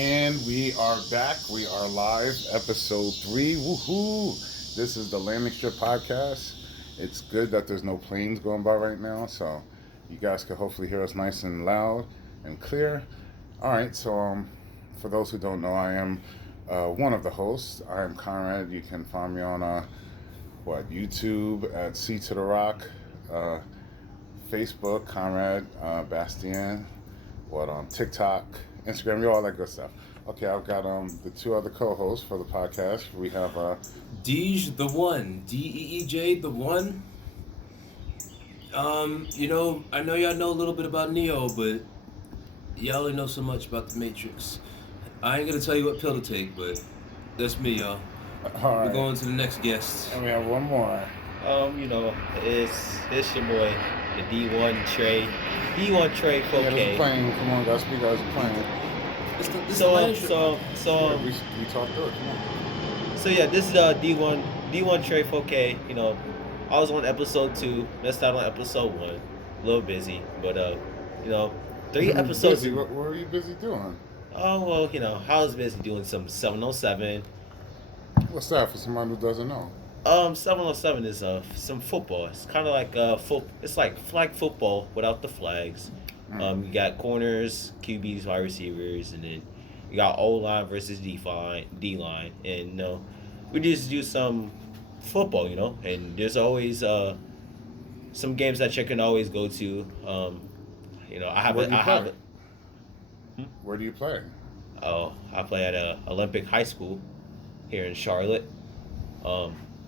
And we are back. We are live, episode 3. Woohoo! This is the Landing Strip podcast. It's good that there's no planes going by right now, so you guys can hopefully hear us nice and loud and clear. All right, for those who don't know, I am one of the hosts. I am Conrad. You can find me on YouTube at C to the Rock, uh, Facebook Conrad Bastien, on TikTok, Instagram, all that good stuff. Okay, I've got the two other co-hosts for the podcast. We have Deej the one, Deej the one. I know y'all know a little bit about Neo, but y'all only know so much about the Matrix. I ain't gonna tell you what pill to take, but that's me, y'all. all We're right, going to the next guest. and we have one more. It's your boy, the D1 Trey, D1 Trey Yeah, there's a 4K. plane. Come on, guys, speak guys, a plane. This So Landing Strip. so so We talked through it. Come on. so yeah, this is D1 Trey 4K. I was on episode 2, missed out on episode 1, a little busy, but 3 episodes. Busy. What were you busy doing? Oh well, I was busy doing some 707. What's that for somebody who doesn't know? 707 is some football. It's kind of like It's like flag football without the flags. You got corners, QBs, wide receivers, and then you got O line versus D line, and we just do some football, and there's always some games that you can always go to. I have Where do you I play? have Where do you play? I play at a Olympic High School here in Charlotte.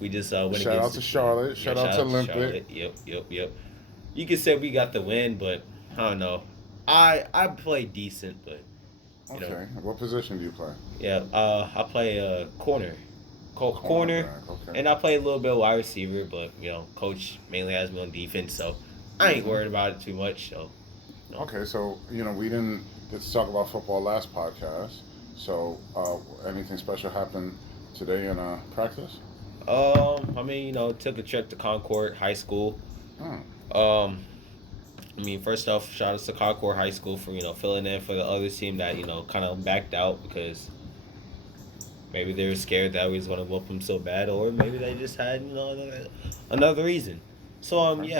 We just went Shout out against to Charlotte. yeah, Shout out to Olympic. Charlotte. Yep. You could say we got the win, but I don't know. I play decent, but you know, Okay. What position do you play? yeah. I play corner, corner, Cornerback, okay. and I play a little bit of wide receiver. But coach mainly has me on defense, so I ain't worried about it too much. So Okay, so we didn't get to talk about football last podcast. So anything special happened today in practice? took a trip to Concord High School. Hmm. First off, shout out to Concord High School for filling in for the other team that kind of backed out because maybe they were scared that we was gonna whoop them so bad, or maybe they just had another reason. So we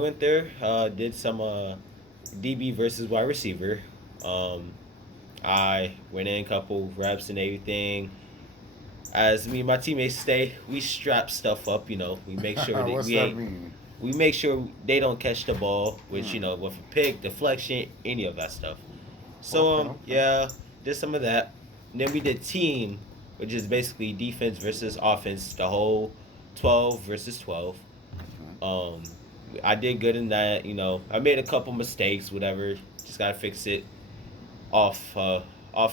went there, did some DB versus wide receiver. I went in a couple reps and everything. As me and my teammates stay, we strap stuff up. We make sure that What's that mean? we make sure they don't catch the ball, which with a pick, deflection, any of that stuff. So Okay. did some of that. And then we did team, which is basically defense versus offense, the whole 12 versus 12. Um, I did good in that. I made a couple mistakes, whatever. Just gotta fix it off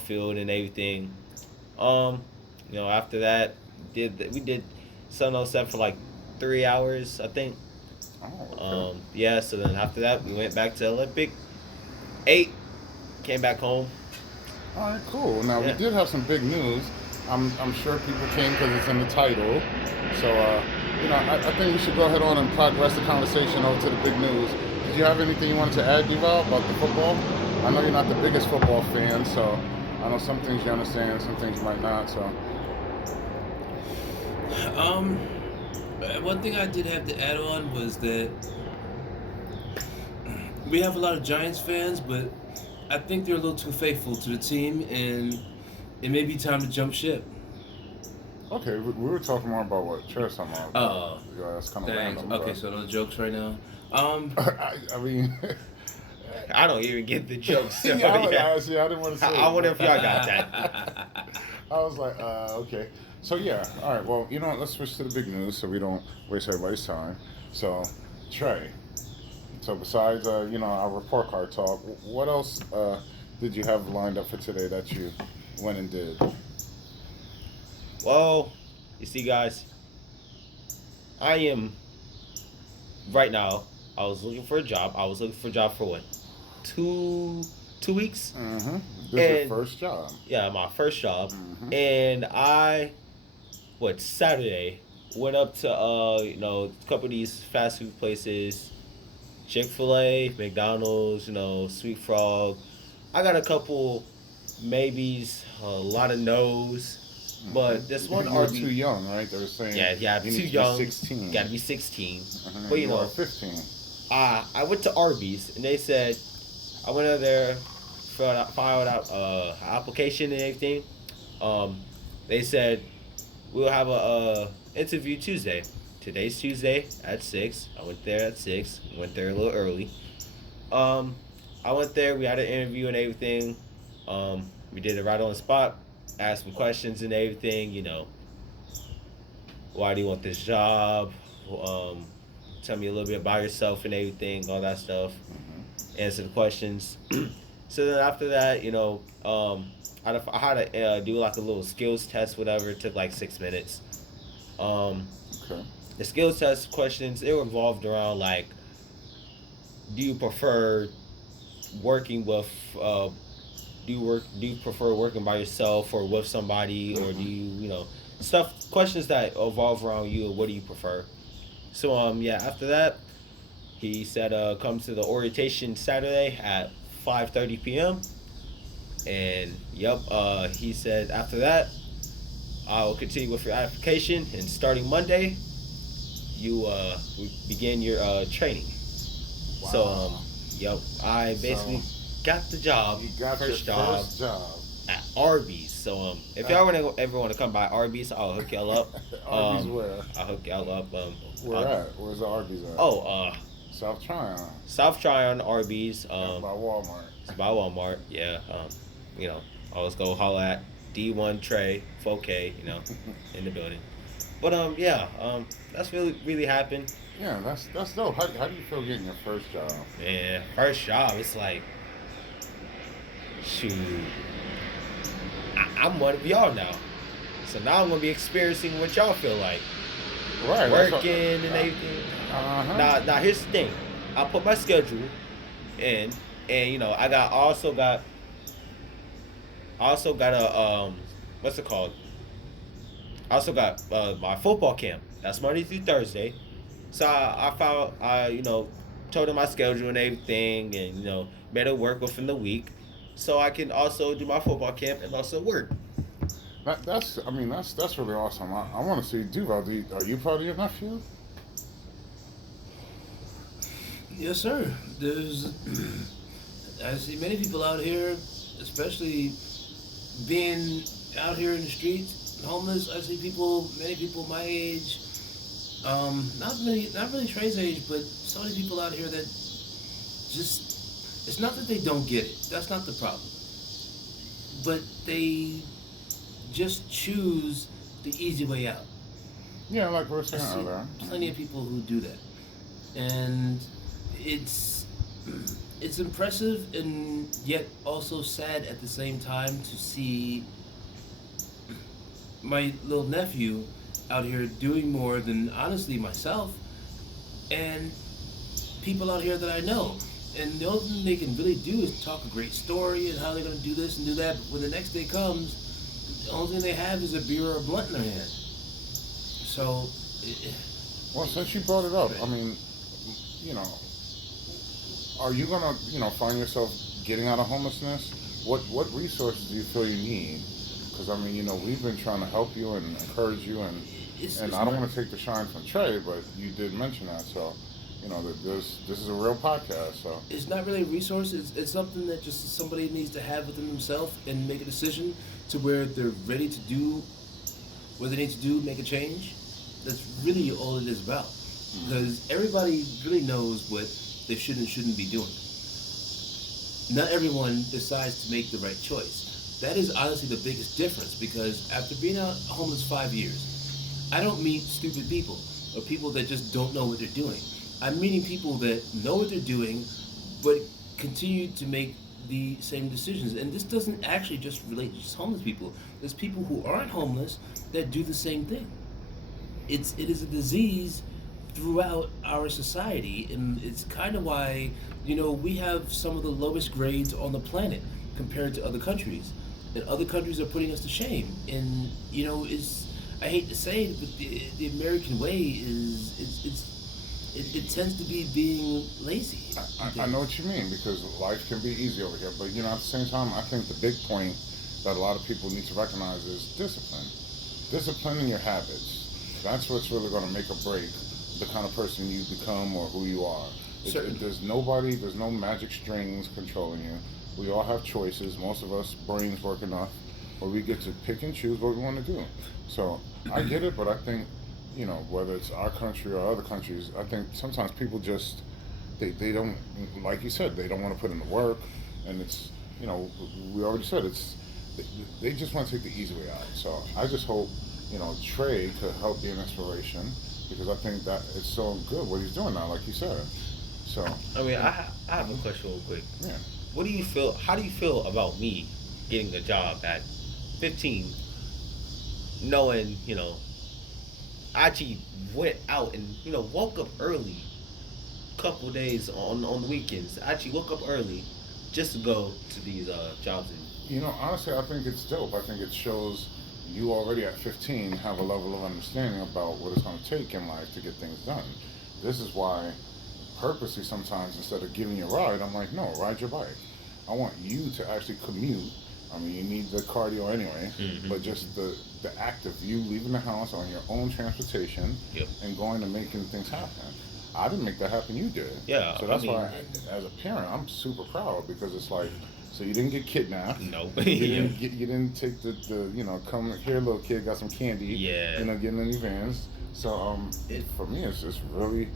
field and everything. After that, we did Sun 07 for like 3 hours, I think. Oh, okay. So then after that, we went back to Olympic. 8, came back home. All right, cool. Now we Yeah. did have some big news. I'm sure people came because it's in the title. So I think we should go ahead on and progress the conversation over to the big news. Did you have anything you wanted to add, Duval, about the football? I know you're not the biggest football fan, so I know some things you understand, some things you might not. So One thing I did have to add on was that we have a lot of Giants fans, but I think they're a little too faithful to the team, and it may be time to jump ship. okay, we were talking more about what Trey's talking about. Oh, Yeah, that's kind of thanks. random. Okay, so no jokes right now. I mean, I don't even get the jokes. So, yeah, yeah. honestly, I didn't want to say. I it, wonder but- if y'all got that. I was like, okay. So yeah, all right. Well, let's switch to the big news so we don't waste everybody's time. So, Trey. So besides, our report card talk, what else did you have lined up for today that you went and did? Well, you see, guys, I am right now. I was looking for a job. I was looking for a job for what, 2 weeks? Mm-hmm. This is your And- first job. Yeah, my first job. Mhm. And Saturday, went up to a couple of these fast food places, Chick-fil-A, McDonald's, Sweet Frog. I got a couple maybes, a lot of no's. But this one You're Arby's, too young, right? They were saying yeah, you too need to young. be 16. Got to be 16. Uh-huh, But you know, are 15. I went to Arby's and they said I went over there, filed out application and everything. They said we'll have a interview Tuesday. Today's Tuesday at 6. I went there at 6. Went there a little early. I went there. We had an interview and everything. We did it right on the spot. Asked some questions and everything. You know, why do you want this job? Tell me a little bit about yourself and everything, all that stuff. Answer the questions. So then after that, you know, I had to do like a little skills test, whatever. It took like 6 minutes. Okay. The skills test questions, they were involved around like, do you prefer working with, do you prefer working by yourself or with somebody, or do you know, questions that evolve around you, or what do you prefer? So yeah, after that, he said come to the orientation Saturday at 5:30 p.m. And yep, he said after that, I will continue with your application, and starting Monday, you begin your training. Wow. So yep, I basically got the job, You got first your job first job. at Arby's. So if y'all ever want to come by Arby's, I'll hook y'all up. Arby's where? I'll hook y'all up. Where at? Where's the Arby's at? South South Tryon. Arby's. By Walmart. It's by Walmart. Yeah. You know, always go holla at D1 Trey 4K. You know, in the building. But yeah. That's really happened. Yeah, that's dope. How do you feel getting your first job? Yeah, first job. It's like, shoot. I'm one of y'all now. So now I'm gonna be experiencing what y'all feel like. Right. Working and everything. Uh-huh. Now here's the thing. I put my schedule in, and you know, I also got a what's it called? I also got my football camp. That's Monday through Thursday. So I you know, told him my schedule and everything, and you know, made it work within the week, so I can also do my football camp and also work. That's really awesome. I want to see Duval. Are you proud of your nephew? Yes, sir. I see many people out here, especially being out here in the streets, homeless. I see many people my age, not really Trey's age, but so many people out here that just, it's not that they don't get it. That's not the problem. But they just choose the easy way out. Yeah, like we were I saying see earlier. plenty of people who do that, and it's impressive and yet also sad at the same time to see my little nephew out here doing more than honestly myself and people out here that I know. And the only thing they can really do is talk a great story and how they're going to do this and do that. But when the next day comes, the only thing they have is a beer or a blunt in their hand. So, Well, since you brought it up, I mean, you know, are you gonna, you know, find yourself getting out of homelessness? What resources do you feel you need? Because I mean, you know, we've been trying to help you and encourage you, and I don't want to take the shine from Trey, but you did mention that, so you know, this is a real podcast, so it's not really a resource. It's something that just somebody needs to have within themselves and make a decision to where they're ready to do what they need to do, make a change. That's really all it is about. Because everybody really knows what they should and shouldn't be doing. Not everyone decides to make the right choice. That is honestly the biggest difference, because after being out homeless 5 years, I don't meet stupid people or people that just don't know what they're doing. I'm meeting people that know what they're doing, but continue to make the same decisions. And this doesn't actually just relate to just homeless people. There's people who aren't homeless that do the same thing. It is a disease throughout our society, and it's kind of why, you know, we have some of the lowest grades on the planet compared to other countries, and other countries are putting us to shame. And you know, I hate to say it, but the American way is it tends to be being lazy. I know what you mean because life can be easy over here, but at the same time, I think the big point that a lot of people need to recognize is discipline. Discipline in your habits. That's what's really going to make or break the kind of person you become or who you are. There's no magic strings controlling you. We all have choices. Most of us brains work enough where we get to pick and choose what we want to do. So I get it, but I think, whether it's our country or other countries, I think sometimes people just, they don't, like you said, they don't want to put in the work. And it's, we already said they just want to take the easy way out. So I just hope, Trey could help be an inspiration because I think that it's so good what he's doing now, like you said. So. I mean, I have a question real quick. Yeah. What do you feel? How do you feel about me getting a job at 15, knowing I actually went out and woke up early, couple days on the weekends. I actually woke up early just to go to these jobs. Honestly, I think it's dope. I think it shows you already at 15 have a level of understanding about what it's going to take in life to get things done. This is why purposely sometimes instead of giving you a ride, I'm like, no, ride your bike. I want you to actually commute. I mean, you need the cardio anyway, but just the act of you leaving the house on your own transportation and going and making things happen. I didn't make that happen, you did. Yeah. So that's why, as a parent, I'm super proud because it's like, so you didn't get kidnapped. No. You didn't take the come here, little kid, got some candy. Yeah. Getting in the vans. So for me, it's really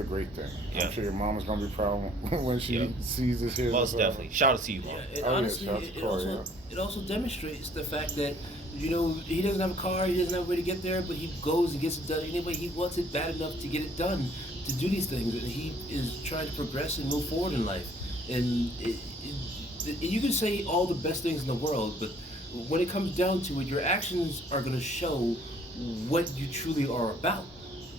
a great thing. Yeah. I'm sure your mom is gonna be proud when she sees this here. Most definitely. Shout out to you, Mom. Yeah, and honestly, it also demonstrates the fact that he doesn't have a car, he doesn't have a way to get there, but he goes and gets it done anyway. He wants it bad enough to get it done, to do these things, and he is trying to progress and move forward in life. And you can say all the best things in the world, but when it comes down to it, your actions are going to show what you truly are about.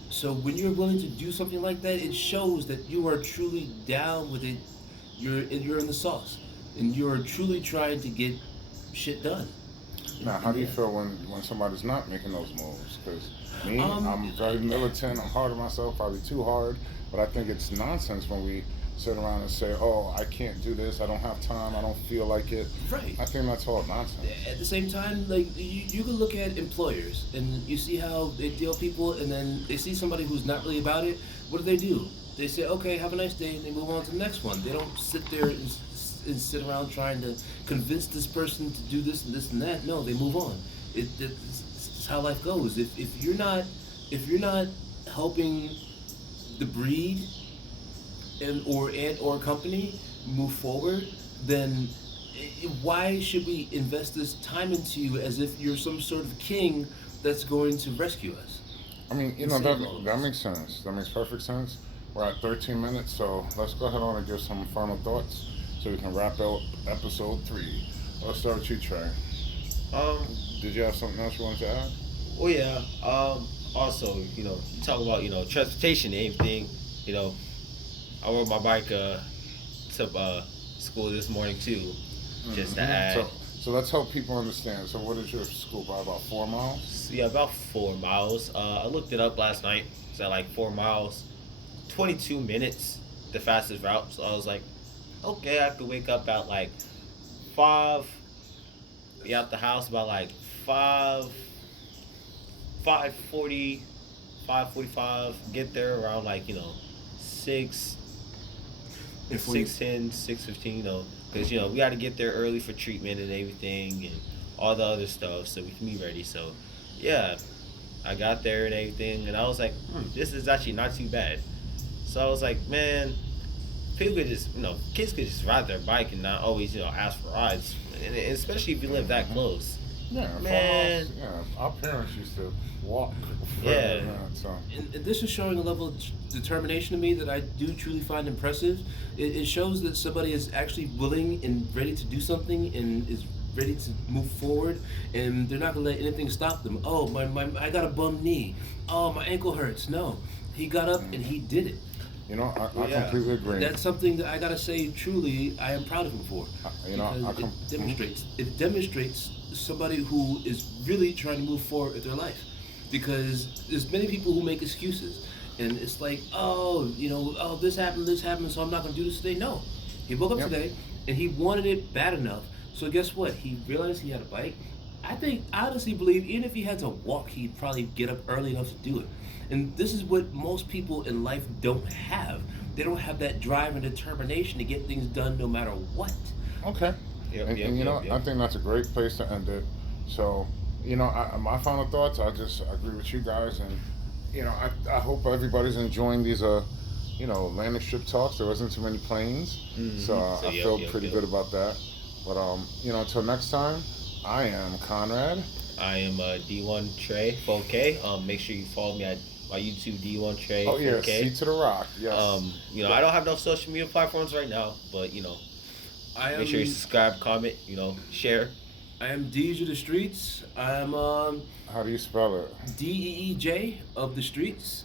So when you're willing to do something like that, it shows that you are truly down with it. You're in the sauce, and you're truly trying to get shit done. Now, how do you feel when somebody's not making those moves? Because me, I'm very militant. I'm hard on myself, probably too hard. But I think it's nonsense when we sit around and say, "Oh, I can't do this. I don't have time. I don't feel like it." Right. I think that's all nonsense. At the same time, like you can look at employers and you see how they deal with people, and then they see somebody who's not really about it. What do? They say, "Okay, have a nice day," and they move on to the next one. They don't sit there and sit around trying to convince this person to do this and this and that. No, they move on. It's how life goes. If you're not helping the breed or company move forward, then why should we invest this time into you as if you're some sort of king that's going to rescue us? I mean, that makes sense. That makes perfect sense. We're at 13 minutes, so let's go ahead on and give some final thoughts so we can wrap up episode 3. Let's start with you, Trey. Did you have something else you wanted to add? Oh yeah. Also, you talk about transportation and everything. I rode my bike to school this morning too, just to add. So let's help people understand. So what is your school by? About 4 miles? Yeah, about 4 miles. I looked it up last night. It's at like 4 miles, 22 minutes, the fastest route. So I was like, okay, I could wake up at like 5, be out the house about like 5:40, 5:45, get there around like 6, 6:10, 6:15, because we got to get there early for treatment and everything and all the other stuff so we can be ready. So yeah, I got there and everything, and I was like, this is actually not too bad. So I was like, man, people could just, kids could just ride their bike and not always, ask for rides, and especially if you live that close. Yeah, man. Our parents used to walk. Yeah. And this is showing a level of determination to me that I do truly find impressive. It shows that somebody is actually willing and ready to do something and is ready to move forward, and they're not gonna let anything stop them. Oh, I got a bum knee. Oh, my ankle hurts. No, he got up and he did it. I completely agree. That's something that I gotta say. Truly, I am proud of him for. It demonstrates somebody who is really trying to move forward with their life. Because there's many people who make excuses, And it's like, oh, this happened, so I'm not gonna do this today. No, he woke up Yep. today, and he wanted it bad enough. So guess what? He realized he had a bike. I honestly believe even if he had to walk, he'd probably get up early enough to do it. And this is what most people in life don't have. They don't have that drive and determination to get things done no matter what. Okay. And you know, I think that's a great place to end it. So, you know, my final thoughts, I just agree with you guys. And, you know, I hope everybody's enjoying these, you know, landing strip talks. There wasn't too many planes. So, I feel pretty good about that. But, you know, until next time, I am Conrad. I am D1 Trey 4K. Make sure you follow me at my YouTube D1 Trey 4K. Oh, yeah, C to the Rock. Yes. You know, I don't have no social media platforms right now, but, you know, make sure you subscribe, comment, you know, share. I am Deej of the Streets. I am How do you spell it? DEEJ of the Streets.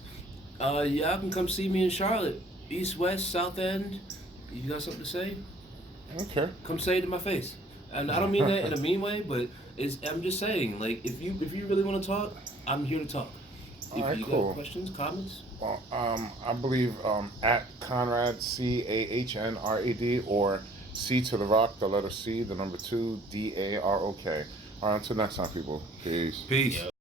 Y'all can come see me in Charlotte, East, West, South End. You got something to say? Okay. Come say it to my face. And I don't mean that in a mean way, but I'm just saying, like, if you really want to talk, I'm here to talk. All If right, you cool. got questions, comments, Well, I believe at Conrad CAHNRAD or C to the Rock, the letter C, the number 2 DAROK. All right, until next time, people. Peace. peace. Yep.